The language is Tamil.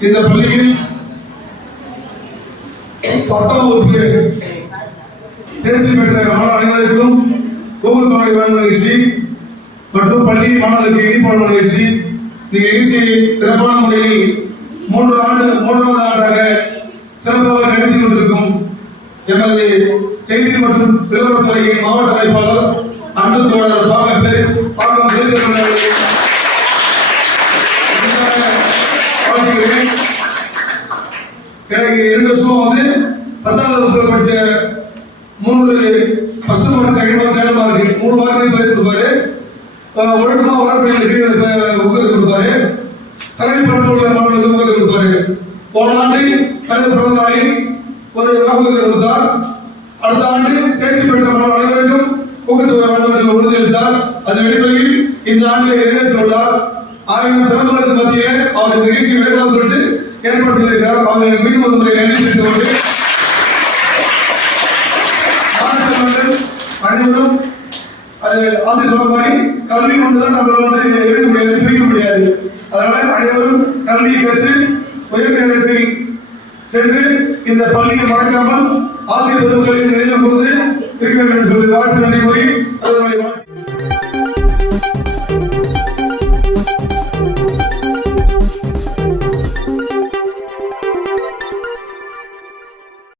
இந்த பள்ளியில் பத்தாம் வகுப்பு தேர்ச்சி பெற்ற மாணவ அனைவருக்கும் ஊக்கத்தொகை வழங்கும் நிகழ்ச்சி மற்றும் பள்ளி மாணவர்களுக்கு இனிப்பான நிகழ்ச்சி இந்த நிகழ்ச்சியை சிறப்பான முறையில் மூன்று ஆண்டு மூன்றாவது ஆண்டாக சிறப்பாக நடத்தி கொண்டிருக்கும் எமது செய்தி மற்றும் விளம்பரத்துறையின் மாவட்ட அமைப்பாளர் அன்பு தோழர் பாக்கம் பெரு எனக்கு இரண்டு வருஷமா வந்து பத்தாவது வகுப்பு படிச்ச மூணு first mark second mark third mark மூணு மார்க் பரிசு கொடுப்பாரு. ஒழுக்கமா வளர்ப்பவர்களுக்கு ஊக்கத்தை கொடுப்பாரு. தலைமை பண்பு மாணவர்களுக்கு ஊக்கத்தை கொடுப்பாரு. போன ஆண்டு தலைவர் பிறந்த நாளில் ஒரு வாக்குறுதி கொடுத்தார். அடுத்த ஆண்டு தேர்ச்சி பெற்ற மாணவ அனைவருக்கும் ஊக்கத்தொகை வழங்குவதற்கு உறுதியளித்தார் அது வெளிப்படையில் இந்த ஆண்டு நிறைவேற்ற உள்ளார் ஆயிரம் சிறந்தவர்களுக்கு மத்தியில் அவர் இந்த நிகழ்ச்சி வெளிப்பட சொல்லிட்டு ஏற்பாடு செய்திருக்கிறார் அவர்களுக்கு மீண்டும் ஒரு முறை நன்றி தெரிவித்துக் கொண்டு அனைவரும் அது ஆசிரியர் சொன்ன மாதிரி கல்வி கொண்டுதான் தான் வந்து எடுக்க முடியாது பிரிக்க முடியாது. அதனால அனைவரும் கல்வியை கற்று உயர்ந்த இடத்தில் சென்று இந்த பள்ளியை மறக்காமல் ஆசிரியர் பெருமக்களை நினைவு கூர்ந்து இருக்க வேண்டும் என்று சொல்லி வாழ்த்து நன்றி கூறி அதனுடைய